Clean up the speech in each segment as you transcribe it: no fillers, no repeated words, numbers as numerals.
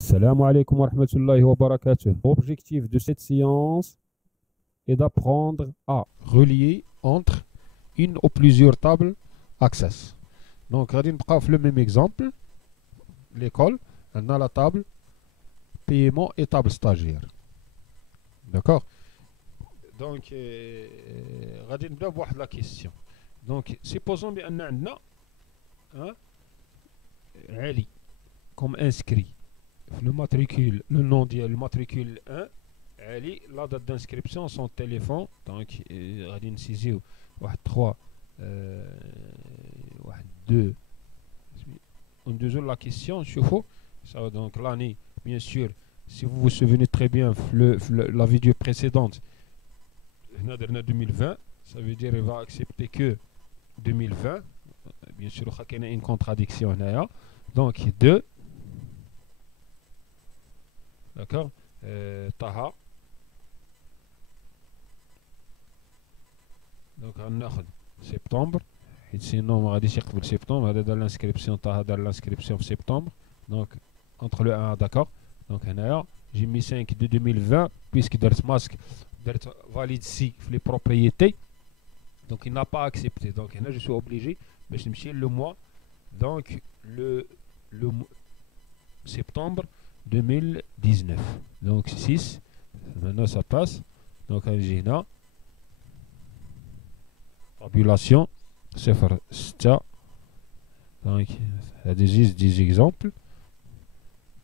Salam alaikum wa rahmatullahi wa barakatuh. L'objectif de cette séance est d'apprendre à relier entre une ou plusieurs tables Access. Donc, on va faire le même exemple. L'école, on a la table paiement et table stagiaire. D'accord? Donc, on va voir la question. Donc, supposons qu'on a Ali comme inscrit. Le matricule, le nom de le matricule 1, Ali, la date d'inscription, son téléphone, donc, on a saisi 3, 2. On désolé la question, ça, donc l'année, bien sûr, si vous vous souvenez très bien, la vidéo précédente, 2020, ça veut dire qu'il va accepter que 2020. Bien sûr, il y a une contradiction là. Donc 2. D'accord. Taha. Donc on a septembre. Sinon, on va dire que septembre, on a dans l'inscription, Taha dans l'inscription de septembre. Donc entre le 1, d'accord. Donc j'ai mis 5 de 2020, puisque dans le masque, valide ici les propriétés. Donc il n'a pas accepté. Donc là, je suis obligé de chercher le mois. Donc le septembre 2019. Donc 6. Maintenant ça passe. Donc j'ai là. Tabulation. Donc il y a des exemples.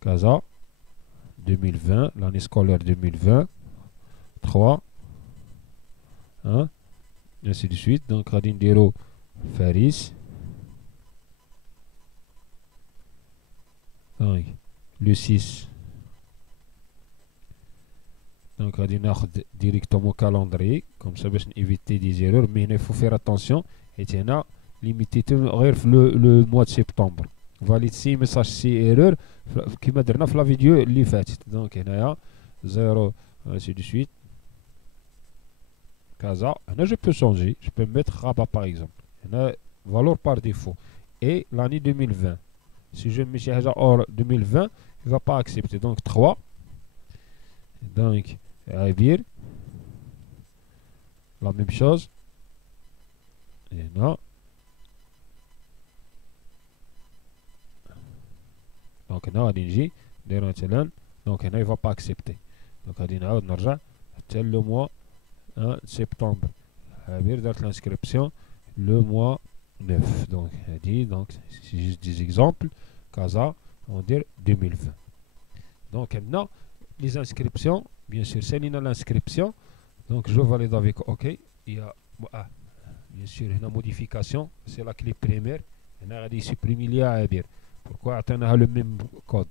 Casa 2020. L'année scolaire 2020. 3. 1. Et ainsi de suite. Donc Radin Dero Faris. Donc, le 6. Donc, on va directement au calendrier. Comme ça, on va éviter des erreurs. Mais il faut faire attention. Et on a limité le mois de septembre. Valide 6 messages, 6 erreurs. Qui m'a donné la vidéo, les fait. Donc, on a 0, ainsi de suite. Casa. Là, je peux changer. Je peux mettre rabat par exemple. On a valeur par défaut. Et l'année 2020. Si je mets chez hors 2020, il ne va pas accepter. Donc 3. Donc, Abir. La même chose. Et là. Donc, là, on dit, donc, là, il ne va pas accepter. Donc, on dit, on a tel le mois 1 septembre. Abir, dans l'inscription, le mois 9. Donc, on dit, donc, c'est juste des exemples. Casa, on dit 2020. Donc maintenant, les inscriptions, bien sûr, c'est l'inscription. Donc je valide avec OK. Il y a bien sûr une modification, c'est la clé primaire. On a dit supprimer l'IA. Pourquoi attendre le même code?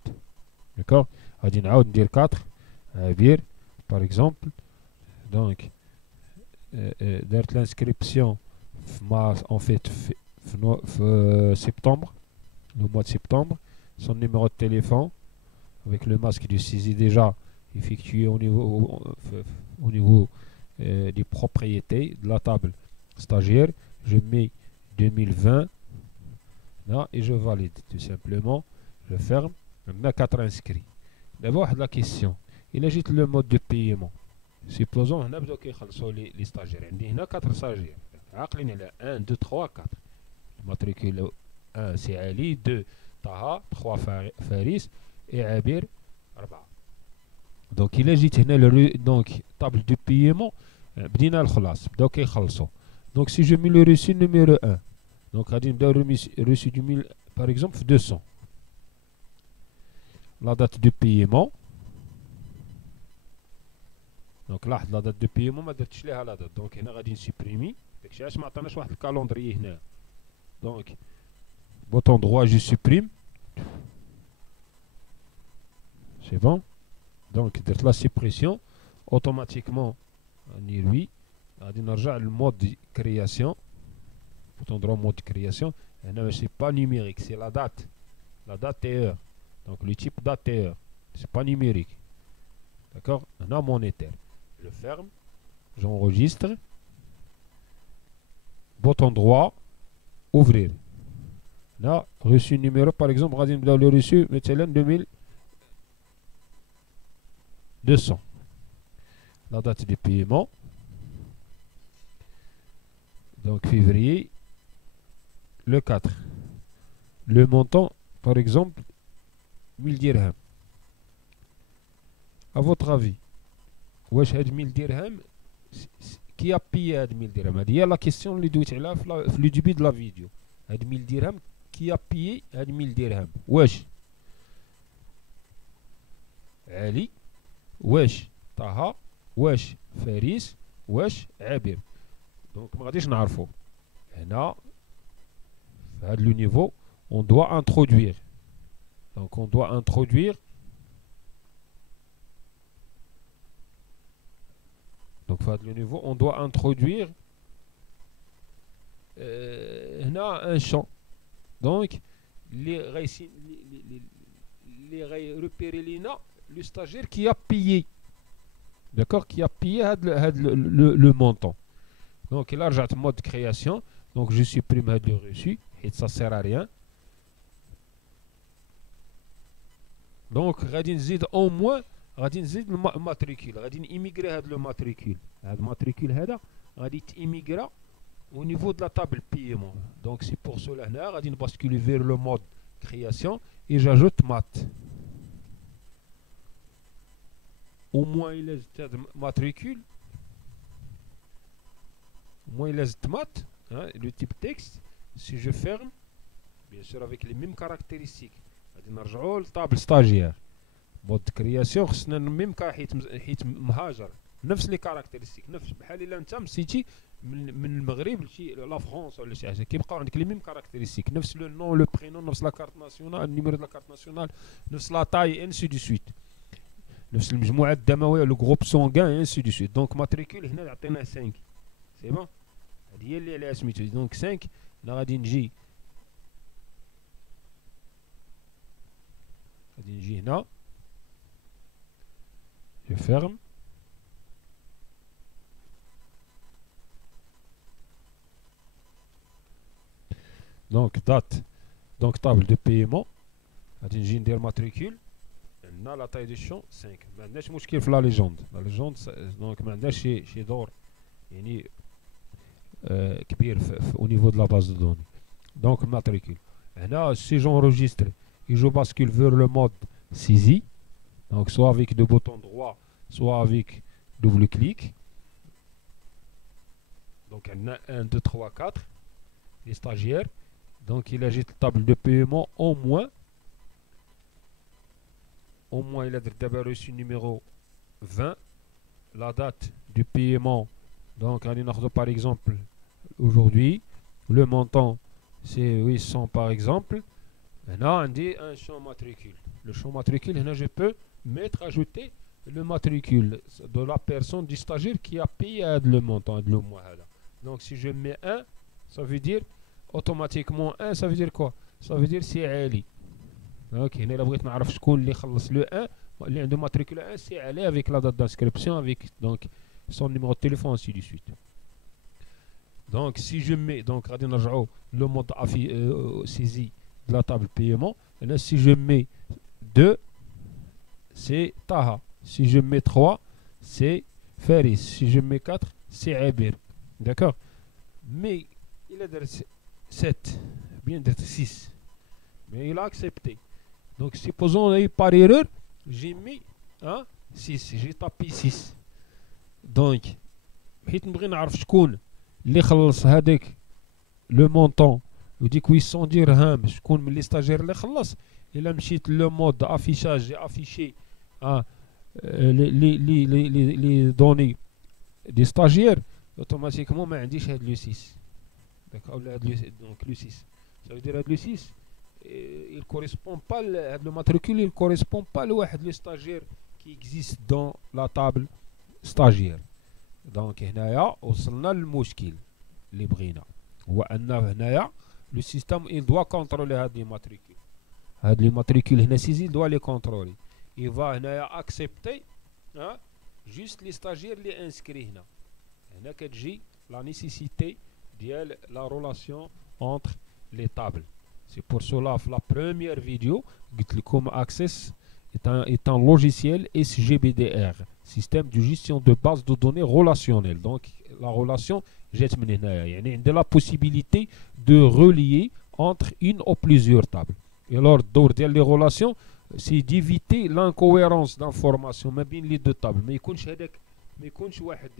D'accord? On va dire 4. Par exemple. Donc, l'inscription, en fait, septembre. Le mois de septembre, son numéro de téléphone avec le masque de saisie déjà effectué au niveau des propriétés de la table stagiaire. Je mets 2020 là et je valide tout simplement. Je ferme. On a 4 inscrits. D'abord la question. Il agite le mode de paiement. Supposons on a besoin les stagiaires. On a 4 stagiaires. 1, 2, 3, 4. Matricule 1 c'est Ali, 2 Taha, 3 Faris et Abir 4. Donc il agite donc table de paiement بدينا الخلاص بداو كيخلصوا. Donc si je mets le reçu numéro 1, donc غادي نبداو reçu du 1000 par exemple 200. La date de paiement. Donc لاحظ la date de paiement ما درتش ليها la date. Donc هنا غادي نسيبريمي داكشي علاش ما عطاناش واحد الكالندري هنا. Donc bouton droit, je supprime. C'est bon. Donc, la suppression, automatiquement, on y lui. On a le mode de création. Bouton droit, mode de création. Et non, c'est pas numérique, c'est la date. La date et heure. Donc, le type date et heure. C'est pas numérique. D'accord? On a monétaire. Je ferme. J'enregistre. Bouton droit, ouvrir. On a reçu numéro, par exemple, غادي نبداو le reçu مثلا 2200. La date de paiement, donc février, le 4. Le montant, par exemple, 1000 dirhams. À votre avis, واش هاد 1000 dirhams qui a payé هاد 1000 dirhams؟ هذه هي لا كيسيون اللي دويت عليها في لو ديبي د لا فيديو. هاد 1000 dirhams qui a payé هاد 1000 dirhams؟ واش علي، واش طه، واش فارس، واش عابر؟ دونك ما غاديش نعرفو. هنا في هاد لو نيفو on doit introduire. Donc on doit introduire. Donc في هاد لو نيفو on doit introduire هنا un champ. Donc les repérer لينا le stagiaire qui a payé. D'accord, qui a payé le montant. Donc là رجعت mode création. Donc je supprime le reçu et ça sert à rien. Donc غادي نزيد au moins غادي نزيد الماتريكول. غادي نيميغري هذا لو ماتريكول. هذا الماتريكول هذا غادي تيميغرا au niveau de la table paiement. Donc c'est pour cela هنا غادي نباسكولي vers le mode création et j'ajoute mat. Au moins il est matricule. Au moins il est mat. Hein, le type texte. Si je ferme, bien sûr avec les mêmes caractéristiques. غادي نرجعوا للطابل ستاجير. مود كرياسيون خصنا ميم حيت مهاجر نفس لي كاركتيرستيك، نفس بحال الا انت مشيتي من المغرب لشي لا فرنسا ولا شي حاجه كيبقاو عندك لي ميم كاركتيرستيك، نفس لو نون لو برينون، نفس لا كارت ناسيونال، النيميرو د لا كارت ناسيونال، نفس لا تاي انسي دو سويت، نفس المجموعه الدمويه لو جروب سونغان انسي دو سويت. دونك ماتريكول هنا عطيناه 5 سي بون، هذه هي اللي عليها سميتو. دونك 5 هنا غادي نجي هنا je ferme. Donc date, donc table de paiement. غادي نجي ندير ماتريكول. عندنا لا تاي دو شون 5. ما عندناش مشكل في لا ليجوند. لا ليجوند دونك ما عندناش شي دور يعني كبير au niveau de la base de données. Donc matricule. هنا si j'enregistre et je bascule vers le mode saisie, donc soit avec deux boutons droit, soit avec double clic. Donc on a 1, 2, 3, 4 les stagiaires. Donc il agite la table de paiement au moins il a d'abord reçu numéro 20, la date du paiement. Donc par exemple aujourd'hui le montant c'est 800 par exemple. Maintenant on dit un champ matricule. Le champ matricule, je peux ajouter le matricule de la personne du stagiaire qui a payé le montant de le mois. Donc si je mets 1, ça veut dire automatiquement 1, ça veut dire quoi? Ça veut dire c'est Ali. Donc هنا بغيت نعرف شكون اللي خلص le 1 اللي عنده matricule 1 c'est Ali avec la date d'inscription avec donc son numéro de téléphone ainsi de suite. Donc si je mets donc غادي نرجعوا le mode saisie de la table paiement. Et là, si je mets 2, c'est Taha. Si je mets 3, c'est Faris. Si je mets 4, c'est Abir. D'accord? Mais il a dit 7, bien d'être 6. Mais il a accepté. Donc, supposons par erreur, j'ai mis 6. J'ai tapé 6. Donc, حيت نبغي نعرف شكون اللي خلص هذاك le montant وديك 800 درهم شكون من لي ستاجير اللي خلص. الا مشيت لو مود افيشاج جي افيشي لي دوني دي ستاجير اوتوماتيكمون ما عنديش هاد لو 6 داك اولا هاد لو دونك لو 6 ça veut dire هاد لو 6 il correspond pas هاد لو ماتريكول il correspond pas لواحد لو ستاجير qui existe dans la table ستاجير. دونك هنايا وصلنا للمشكل اللي بغينا هو ان هنايا le système il doit contrôler هاد لي ماتريكول. هاد لي ماتريكول هنا سيزي il doit les contrôler. il va هنايا accepter juste les stagiaires اللي inscrits هنا. هنا كتجي la nécessité ديال la relation entre les tables. C'est pour cela que la première vidéo, comme Access est un logiciel SGBDR, système de gestion de base de données relationnelle. Donc la relation jette من هنا يعني عندنا la possibilité de relier entre une ou plusieurs tables. Et alors الدور ديال les relations c'est d'éviter l'incohérence d'information ما بين les deux tables. ما يكونش هذاك ما يكونش واحد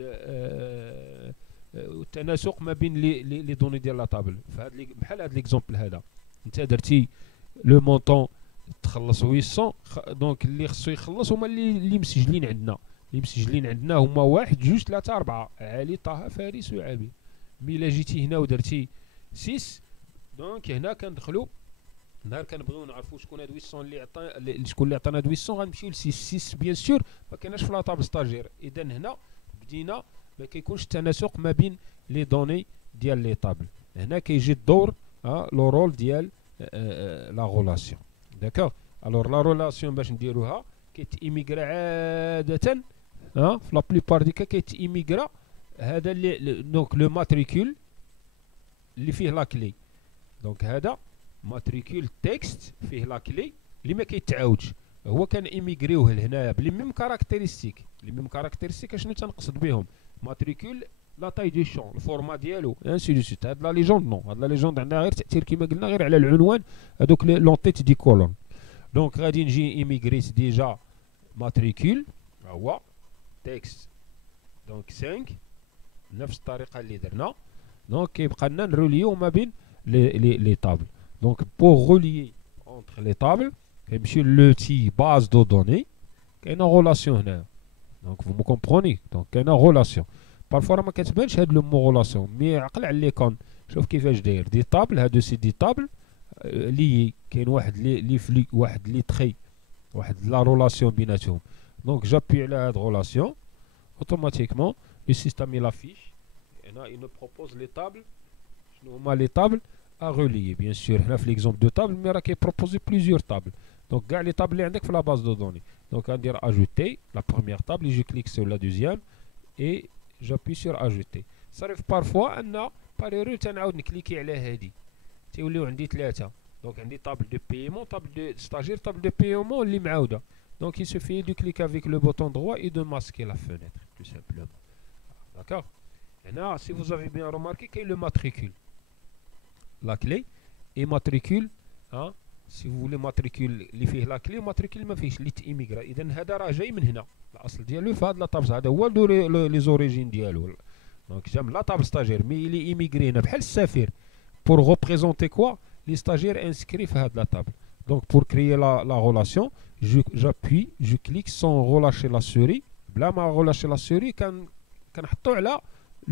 التناسق ما بين لي دوني ديال لا طابل. فهاد بحال هاد ليكزومبل هذا انت درتي لو مونطون تخلص 800 دونك اللي خصو يخلص هما اللي مسجلين عندنا. اللي مسجلين عندنا هما 1 2 3 4 علي طه فارس وعابي. مي الا جيتي هنا ودرتي 6 دونك هنا كندخلوا نهار كنبغيو نعرفوا شكون هاد 800 اللي عطى شكون اللي عطانا هاد 800 غنمشيو ل 6 بيان سور ما كايناش في لاطابل ستاجير. اذا هنا بدينا ما كيكونش التناسق ما بين لي دوني ديال لي طابل. هنا كيجي الدور لو رول ديال لا ريلاسيون. داكوغ الوغ لا ريلاسيون باش نديروها كيتيميغرا عاده في لا بليبار دي كا كيتيميغرا هذا اللي دونك لو ماتريكول اللي فيه لا كلي. دونك هذا ماتريكول تكست فيه لا كلي اللي ما كيتعاودش هو كان ايميغريوه لهنايا بلي ميم كاركتيرستيك. لي ميم كاركتيرستيك شنو تنقصد بهم؟ ماتريكول لا تاي دو شون الفورما ديالو انسي دو سيت. هاد لا ليجوند نو هاد لا ليجوند عندها غير تاثير كما قلنا غير على العنوان هذوك لونتيت دي كولون. دونك غادي نجي ايميغريت ديجا ماتريكول هو تكست دونك 5 نفس الطريقه اللي درنا. دونك كيبقى لنا نروليو ما بين لي طابل. دونك بور روليي اونتر لي طابل كنمشيو لوتي باز دو دوني كاينه ريلاسيون هنا. دونك فو مو كومبروني دونك كاينه ريلاسيون. بارفوا ما كتبانش هاد لو مو ريلاسيون مي عقل على ليكون شوف كيفاش داير دي طابل. هادو سي دي طابل لي كاين واحد لي فلي واحد لي تخي واحد لا ريلاسيون بيناتهم. دونك جابي على هاد ريلاسيون اوتوماتيكمون لو سيستيم يلافيش هنا il nous propose les tables. شنو هما لي طابل à relier bien sûr. هنا في ليكزومبل دو طابل مي راه كيبروبوزي بليزيور طابل. دونك كاع لي طابل اللي عندك في لا باز دو دوني. دونك غندير اجوتي لا بروميير طابل جو كليك سور لا دوزيام اي جابي سور اجوتي. صريف بارفوا ان باريرو تنعاود نكليكي على هادي تيوليو عندي 3. دونك عندي طابل دو بايمون طابل دو ستاجير طابل دو بايمون اللي معاوده. دونك il suffit de cliquer avec le bouton droit et de masquer la fenêtre tout simplement. D'accord. Là, si vous avez bien remarqué qu'il y a le matricule, la clé et matricule. Hein, si vous voulez matricule اللي فيه la clé matricule ما فيش اللي تيميغرا. اذا هذا راه جاي من هنا الاصل ديالو في هاد لا طابل. هذا هو لي زوريجين ديالو. دونك جا من لا طابل ستاجير مي اللي ايميغري هنا بحال السفير pour représenter quoi les stagiaires inscrits في هاد لا طابل. Donc pour créer la relation, j'appuie, je clique sans relâcher la souris. Là, ma relâcher la souris, quand on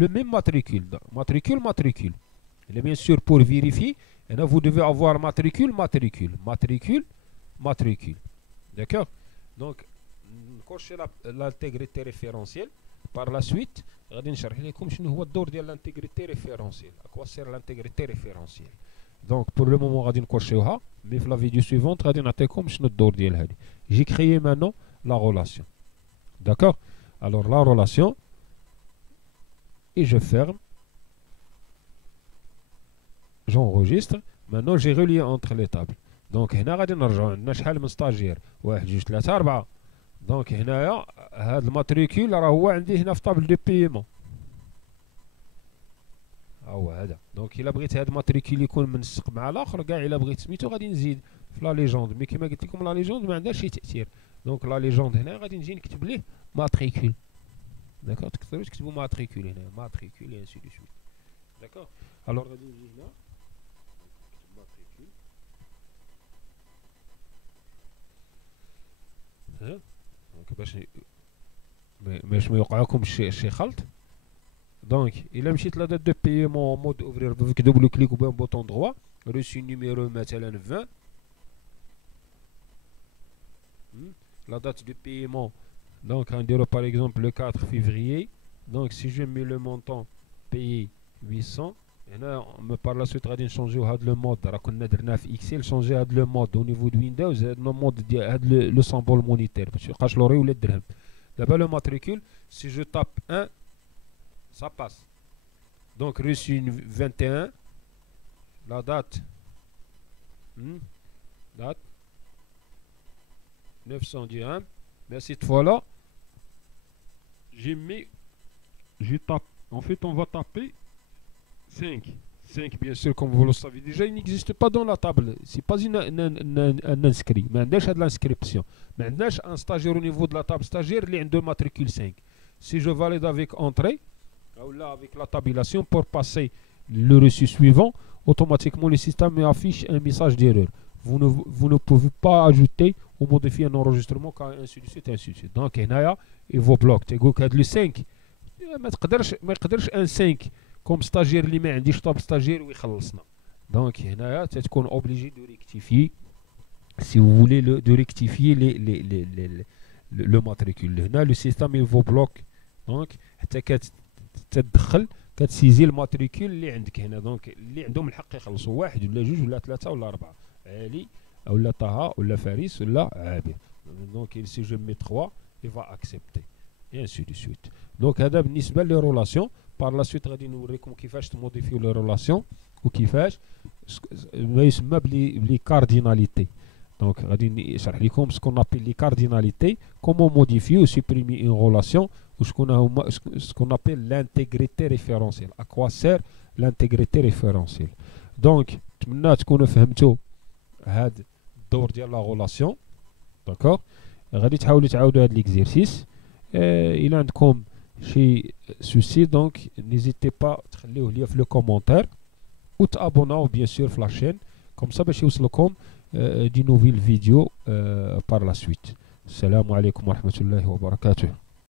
le même matricule. Matricule. Et bien sûr, pour vérifier, vous devez avoir matricule. D'accord. Donc, cochez l'intégrité référentielle. Par la suite, غادي نشرح لكم شنو هو الدور ديال l'intégrité référentielle. À quoi sert l'intégrité référentielle. Donc pour le moment غادي نكوشيوها مي في لا فيديو سويفونت غادي نعطيكم شنو الدور ديال هادي. J'ai créé maintenant la relation. D'accord. Alors la relation et je ferme. J'enregistre. Maintenant j'ai relié entre les tables. Donc هنا غادي نرجعوا عندنا شحال من ستاجير 1 2 3 4. دونك هنايا هاد الماتريكول راه هو عندي هنا في طابل دو بايمون هو هذا. دونك الا بغيت هاد الماتريكول يكون منسق مع الاخر كاع الا بغيت سميتو غادي نزيد في لا ليجوند مي كما قلت لكم لا ليجوند ما عندهاش شي تاثير. دونك لا ليجوند هنا غادي نجي نكتب ليه ماتريكول. داكوغ تقدروا تكتبوا ماتريكول هنا ماتريكول انسي دو سويت. داكوغ الوغ غادي نجي هنا نكتب ماتريكول ها دونك باش ما يوقعكم شي خلط. دونك الا مشيت لا دات دو بايمون مود اوفرير افيك دوبل كليك ou bien بوطون droit reçu numéro مثلا 20. La date de paiement, donc on dirait par exemple le 4 février. Donc si je mets le montant payé 800, et là par la suite غادي نشونجيو هاد لو مود راه كنا درناه في اكسل شونجي هاد لو مود au niveau de Windows لو مود ديال هاد لو سامبول مونيتير باش يبقاش لوري ولا الدرهم. دابا لو ماتريكول si je tape 1 ça passe. Donc reçu 21, la date Date 900 dirhams. Mais cette fois-là, j'ai mis, en fait, on va taper 5. 5, bien sûr, comme vous le savez déjà, il n'existe pas dans la table. C'est pas un inscrit. Mais on a de l'inscription. Mais on a un stagiaire au niveau de la table stagiaire, il y a deux matricules 5. Si je valide avec entrée, ou là avec la tabulation, pour passer le reçu suivant, automatiquement le système affiche un message d'erreur. Vous ne pouvez pas ajouter ou modifier un enregistrement car ainsi de suite, ainsi de suite. Donc, il vous bloque. Tu dis que le 5, ما يقدرش un 5 comme stagiaire اللي ما عنديش طاب stagiaire ويخلصنا. Donc, هنايا تكون obligé de rectifier, si vous voulez, de rectifier le matricule. هنا le système il vous bloque. Donc, حتى كتدخل كتسيزي الماتريكول اللي عندك هنا. دونك اللي عندهم الحق يخلصوا واحد ولا جوج ولا ثلاثه ولا اربعه، علي ولا طه ولا فارس ولا عابر. دونك si je mets 3 il va accepter et ainsi de suite. دونك هذا بالنسبه لي رولاسيون. بار لا سويت غادي نوريكم كيفاش تموديفيو لي رولاسيون وكيفاش ما يسمى بلي كارديناليتي. دونك غادي نشرح لكم سكون ابيل لي كارديناليتي، كومون موديفيو سوبريمي اون رولاسيون، وشكون هما سكون ابيل لانتيغريتي ريفيرونسيال. اكوا سير لانتيغريتي ريفيرونسيال. دونك نتمنى تكونوا فهمتوا هاد الدور ديال لا رولاسيون. داكوغ، غادي تحاولوا تعاودوا هاد ليكزيرسيس. الى عندكم شي سوسي دونك نيزيتي با تخليوه ليا في لو كومونتير وتابوناو بيان سور في لاشين كوم سا باش يوصلكم دي نوفيل فيديو بار لا سويت. السلام عليكم ورحمة الله وبركاته.